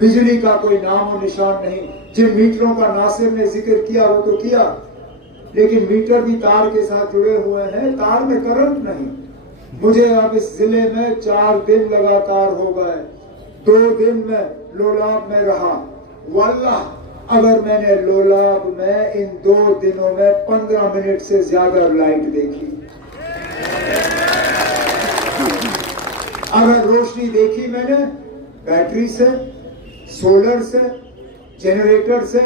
बिजली का कोई नाम और निशान नहीं। जिन मीटरों का नासिर ने जिक्र किया वो तो किया, लेकिन मीटर भी तार के साथ जुड़े हुए हैं, तार में करंट नहीं। मुझे अब इस जिले में 4 दिन लगातार हो गए, 2 दिन में लोलाब में रहा। वल्लाह अगर मैंने लोलाब में इन 2 दिनों में 15 मिनट से ज्यादा लाइट देखी, अगर रोशनी देखी मैंने बैटरी से, सोलर से, जनरेटर से,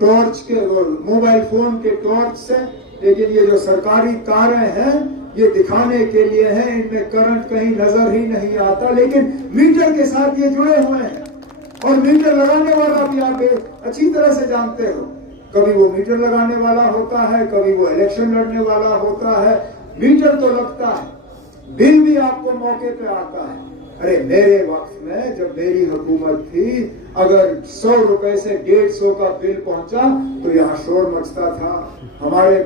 टॉर्च के, मोबाइल फोन के टॉर्च से, लेकिन ये जो सरकारी तारें हैं ये दिखाने के लिए हैं, इनमें करंट कहीं नजर ही नहीं आता, लेकिन मीटर के साथ ये जुड़े हुए हैं। और मीटर लगाने वाला भी आप अच्छी तरह से जानते हो, कभी वो मीटर लगाने वाला होता है, कभी वो इलेक्शन लड़ने वाला होता है। मीटर तो लगता है, बिल भी आपको मौके पे आता है। अरे मेरे वक्त में जब मेरी हुकूमत थी, अगर 100 रुपए से 150 का बिल पहुंचा तो यहाँ शोर मचता था।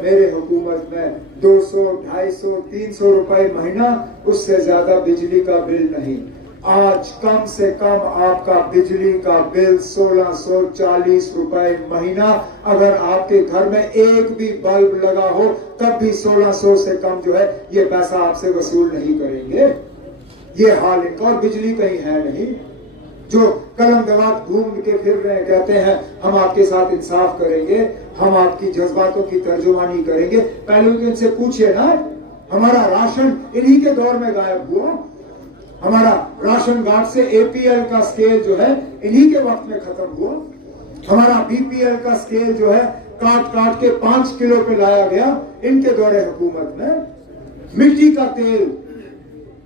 मेरे हुकूमत में 200, 250, 300 रुपए महीना, उससे ज्यादा बिजली का बिल नहीं। आज कम से कम आपका बिजली का बिल 1640 रुपए महीना। अगर आपके घर में एक भी बल्ब लगा हो तब भी 1600 से कम जो है ये पैसा आपसे वसूल नहीं करेंगे। ये हाल इनका, और बिजली कहीं है नहीं। जो कलम दवात घूम के फिर रहे हैं, कहते हैं हम आपके साथ इंसाफ करेंगे, हम आपकी जज्बातों की तर्जुमानी करेंगे। पहले इनसे पूछिए ना, हमारा राशन इन्हीं के दौर में गायब हुआ। हमारा राशन कार्ड से एपीएल का स्केल जो है इन्हीं के वक्त में खत्म हुआ। हमारा बीपीएल का स्केल जो है काट काट के 5 किलो पे लाया गया इनके दौरे हुकूमत में। मिट्टी का तेल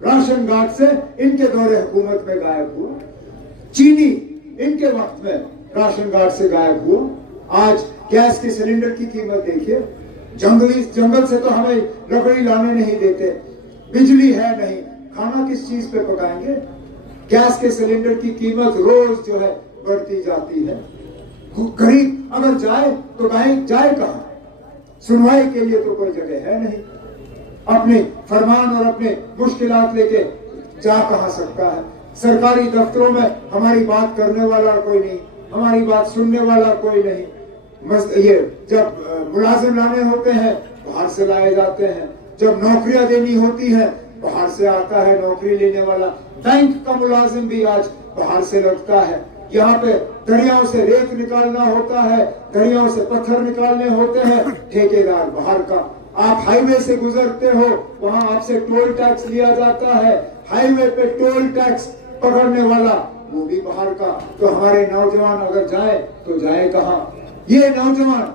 राशन कार्ड से इनके दौरे हुकूमत में गायब हुआ। चीनी इनके वक्त में राशन कार्ड से गायब हुआ। आज गैस के सिलेंडर की कीमत देखिए, जंगल से तो हमें लकड़ी लाने नहीं देते, बिजली है नहीं, खाना किस चीज पे पकाएंगे? गैस के सिलेंडर की कीमत रोज जो है बढ़ती जाती है। गरीब अगर जाए तो जाए कहां? सुनवाई के लिए तो कोई जगह है नहीं, अपने फरमान और अपने मुश्किलात लेके जा कहां सकता है? सरकारी दफ्तरों में हमारी बात करने वाला कोई नहीं, हमारी बात सुनने वाला कोई नहीं। ये जब मुलाजिम लाने होते हैं बाहर से लाए जाते हैं, जब नौकरियां देनी होती है बाहर से आता है नौकरी लेने वाला। बैंक का मुलाजिम भी आज बाहर से लगता है। यहाँ पे दरियाओं से रेत निकालना होता है, दरियाओं से पत्थर निकालने होते हैं, ठेकेदार बाहर का। आप हाईवे से गुजरते हो, वहां आपसे टोल टैक्स लिया जाता है, हाईवे पे टोल टैक्स पकड़ने वाला वो भी बाहर का। तो हमारे नौजवान अगर जाए तो जाए कहां? ये नौजवान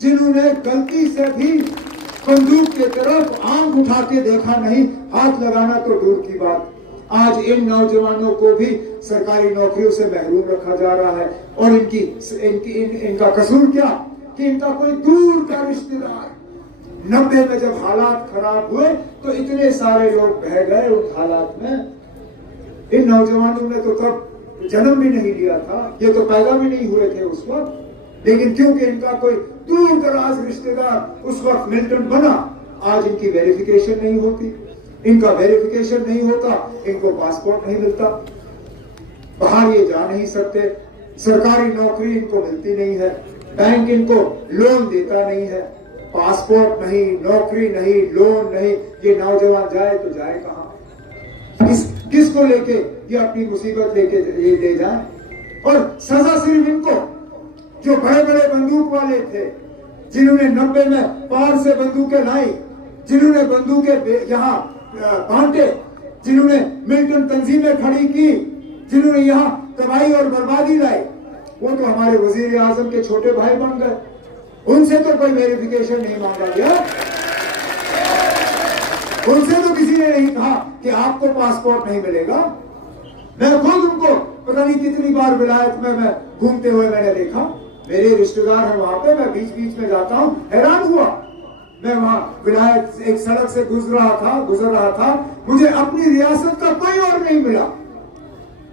जिन्होंने गलती से भी बंदूक की तरफ आंख उठा के देखा नहीं, हाथ लगाना तो दूर की बात, आज इन नौजवानों को भी सरकारी नौकरियों से महरूम रखा जा रहा है। और इनका कसूर क्या कि इनका कोई दूर का रिश्तेदार 90 में जब हालात खराब हुए तो इतने सारे लोग बह गए उन हालात में। इन नौजवानों ने तो तब जन्म भी नहीं लिया था, ये तो पैदा भी नहीं हुए थे उस वक्त, लेकिन क्योंकि इनका कोई दूर दराज रिश्तेदार उस वक्त मिलिटेंट बना, आज इनकी वेरिफिकेशन नहीं होती, इनका वेरिफिकेशन नहीं होता, इनको पासपोर्ट नहीं मिलता, बाहर ये जा नहीं सकते, सरकारी नौकरी इनको मिलती नहीं है, बैंक इनको लोन देता नहीं है, पासपोर्ट नहीं, नौकरी नहीं, लोन नहीं। ये नौजवान जाए तो जाए कहां? किसको लेके ये अपनी मुसीबत लेके ये ले जाए? और सजा सिर्फ इनको जो बड़े बड़े बंदूक वाले थे, जिन्होंने 90 में पार से बंदूकें लाई, जिन्होंने बंदूकें यहाँ बांटे, जिन्होंने मिलिटेंट तंजीमें खड़ी की, जिन्होंने यहाँ तबाही और बर्बादी लाई, वो तो हमारे वजीर आजम के छोटे भाई बन गए। उनसे तो कोई वेरिफिकेशन नहीं मांगा गया, उनसे तो किसी ने नहीं कहा कि आपको पासपोर्ट नहीं मिलेगा। मैं खुद उनको पता नहीं कितनी बार विलायत में मैं घूमते हुए मैंने देखा, मेरे रिश्तेदार हैं वहां पे, मैं बीच बीच में जाता हूं, हैरान हुआ। मैं वहां विलायत एक सड़क से गुजर रहा था, मुझे अपनी रियासत का कोई और नहीं मिला।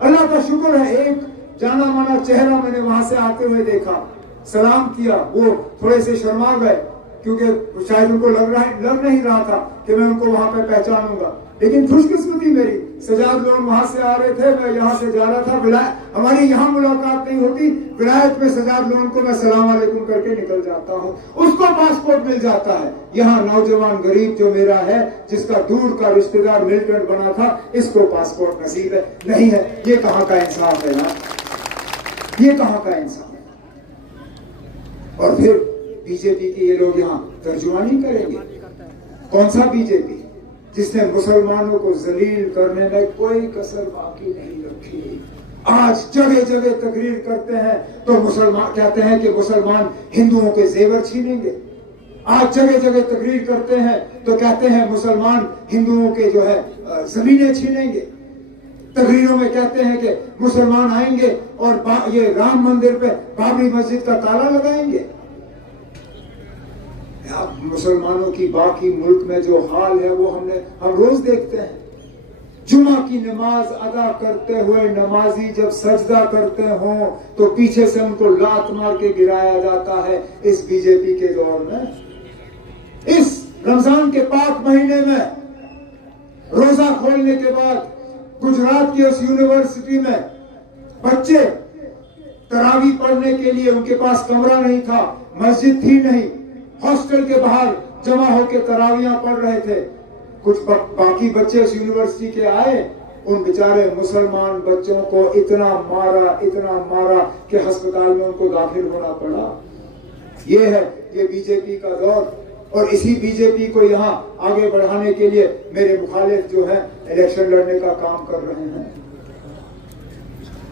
अल्लाह का शुक्र है, एक जाना माना चेहरा मैंने वहां से आते हुए देखा, सलाम किया, वो थोड़े से शर्मा गए क्योंकि शायद उनको लग नहीं रहा था कि मैं उनको वहां पे पहचानूंगा। लेकिन खुशकिस्मती मेरी, सजाद लोग वहां से आ रहे थे, मैं यहाँ से जा रहा था, विलायत हमारी यहाँ मुलाकात नहीं होती, विलायत में सजाद लोगों को मैं सलाम अलैकुम करके निकल जाता हूँ, उसको पासपोर्ट मिल जाता है। यहाँ नौजवान गरीब जो मेरा है, जिसका दूर का रिश्तेदार मिलिटेंट बना था, इसको पासपोर्ट नसीब है नहीं है। ये कहाँ का इंसाफ है यार, ये कहाँ का इंसाफ है। और फिर बीजेपी के ये लोग यहाँ तर्जुमानी करेंगे। कौन सा बीजेपी जिसने मुसलमानों को जलील करने में कोई कसर बाकी नहीं रखी। आज जगह जगह तकरीर करते हैं तो मुसलमान कहते हैं कि मुसलमान हिंदुओं के जेवर छीनेंगे। आज जगह जगह तकरीर करते हैं तो कहते हैं मुसलमान हिंदुओं के जो है जमीनें छीनेंगे। तकरीरों में कहते हैं कि मुसलमान आएंगे और ये राम मंदिर पे बाबरी मस्जिद का ताला लगाएंगे। मुसलमानों की बाकी मुल्क में जो हाल है वो हम रोज देखते हैं। जुमा की नमाज अदा करते हुए नमाजी जब सजदा करते हो तो पीछे से उनको लात मार के गिराया जाता है। इस बीजेपी के दौर में, इस रमजान के पाक महीने में रोजा खोलने के बाद गुजरात की उस यूनिवर्सिटी में बच्चे तरावी पढ़ने के लिए उनके पास कमरा नहीं था, मस्जिद थी नहीं, हॉस्टल के बाहर जमा होकर तरावियां पढ़ रहे थे। कुछ बाकी बच्चे उस यूनिवर्सिटी के आए, उन बेचारे मुसलमान बच्चों को इतना मारा कि अस्पताल में उनको दाखिल होना पड़ा। ये है ये बीजेपी का दौर। और इसी बीजेपी को यहाँ आगे बढ़ाने के लिए मेरे मुखालिफ जो है इलेक्शन लड़ने का काम कर रहे हैं।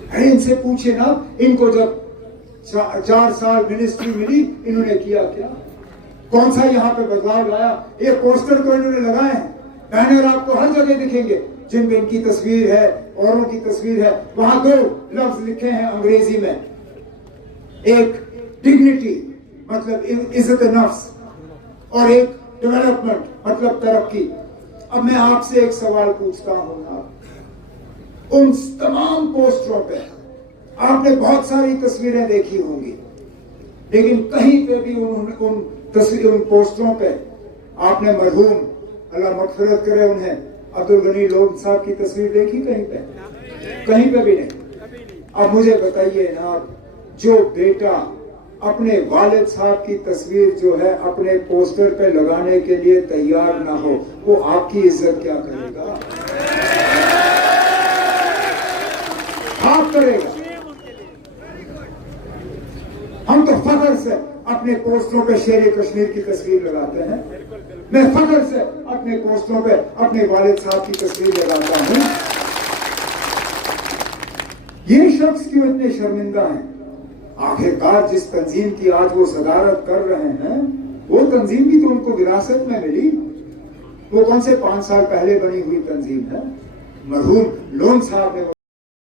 अरे इनसे पूछे ना, इनको जब 4 साल मिनिस्ट्री मिली इन्होंने किया क्या? कौन सा यहाँ पे बदलाव लाया? ये पोस्टर तो इन्होंने लगाए हैं, बैनर आपको हर जगह दिखेंगे जिन पे इनकी तस्वीर है, औरों की तस्वीर है। वहां 2 लफ्ज लिखे हैं अंग्रेजी में, एक डिग्निटी मतलब इज्जत नफ्स और एक डेवलपमेंट मतलब तरक्की। अब मैं आपसे एक सवाल पूछता हूं ना, उन तमाम पोस्टरों पे आपने बहुत सारी तस्वीरें देखी होंगी, लेकिन कहीं पे भी उन पोस्टरों पे आपने मरहूम अल्लाह मगफिरत करे उन्हें अब्दुल गनी लोन साहब की तस्वीर देखी? कहीं पे भी नहीं। अब मुझे बताइए ना, जो बेटा अपने वालिद साहब की तस्वीर जो है अपने पोस्टर पे लगाने के लिए तैयार ना हो, वो आपकी इज्जत क्या करेगा? आप करेगा। हम तो फख्र से अपने पोस्टरों पे शेर कश्मीर की तस्वीर लगाते हैं। मैं फख्र से अपने पोस्टरों पे अपने वालिद साहब की तस्वीर लगाता हूं। ये शख्स क्यों इतने शर्मिंदा हैं? आखिरकार जिस तंजीम की आज वो सदारत कर रहे हैं, वो तंजीम भी तो उनको विरासत में मिली। वो कौन से 5 साल पहले बनी हुई तंजीम है? मरहूम लोन साहब ने